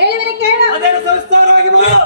ಹೇಳಿದರೆ ಕೇಳು. ಅದೇನು ಸಂಸ್ಕಾರವಾಗಿ ಮಾಡು.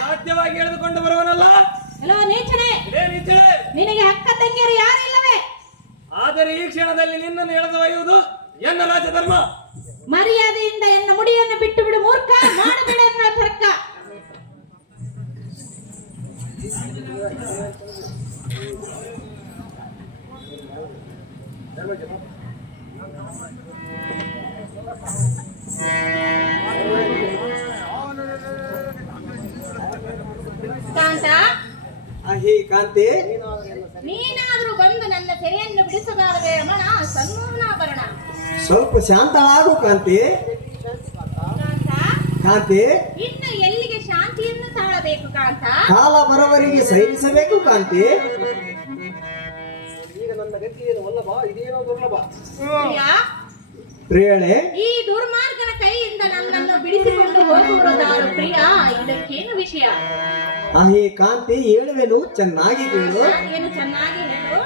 ಸಾಧ್ಯವಾಗಿ ಎಳೆದುಕೊಂಡು ಬರುವನಲ್ಲ. ನಿನಗೆ ಅಕ್ಕ ತಂಗಿಯರು ಯಾರು ಇಲ್ಲವೇ? ಆದರೆ ಈ ಕ್ಷಣದಲ್ಲಿ ನಿನ್ನನ್ನು ಎಳೆದು ಒಯ್ಯುವುದು ಎನ್ನ ರಾಜಧರ್ಮ. ಮರ್ಯಾದೆಯಿಂದ ಎನ್ನ ಮುಡಿಯನ್ನು ಬಿಟ್ಟು ಬಿಡು ಮೂರ್ಖ, ಮಾಡಬೇಡ ಎನ್ನ ತರ್ಕ. ಕಾಂತ, ಕಾಂತಿ, ನೀನಾದ್ರೂ ಬಂದು ನನ್ನ ಸೆರೆಯನ್ನು ಬಿಡಿಸಬಾರದೆ ರಮಣ. ಸನ್ಮೋಹನಾಭರಣ, ಸ್ವಲ್ಪ ಶಾಂತಳಾಗು ಕಾಂತಿ. ಕಾಂತಿ, ಇನ್ನು ಎಲ್ಲಿಗೆ ಶಾಂತಿಯನ್ನು ತಾಳಬೇಕು ಕಾಂತ? ಕಾಲ ಬರೋವರಿಗೆ ಸಹಿಸಬೇಕು ಕಾಂತಿ. ಈಗ ನನ್ನ ಗತಿ ಏನು ವಲ್ಲಭ, ಇದೇನೋ ದುರ್ಲಭ. ಪ್ರಿಯಳೆ, ಈ ದುರ್ಮಾರ್ಗನ ಕೈಯಿಂದ ನನ್ನನ್ನು ಬಿಡಿಸಿಕೊಂಡು ಹೋಗುವುದಾರು ಪ್ರಿಯ. ಇದಕ್ಕೇನು ವಿಷಯ? ಕಾಂತಿ, ಹೇಳುವೆನು ಚೆನ್ನಾಗಿ ಕೇಳು. ಏನು ಚೆನ್ನಾಗಿ ಹೇಳು.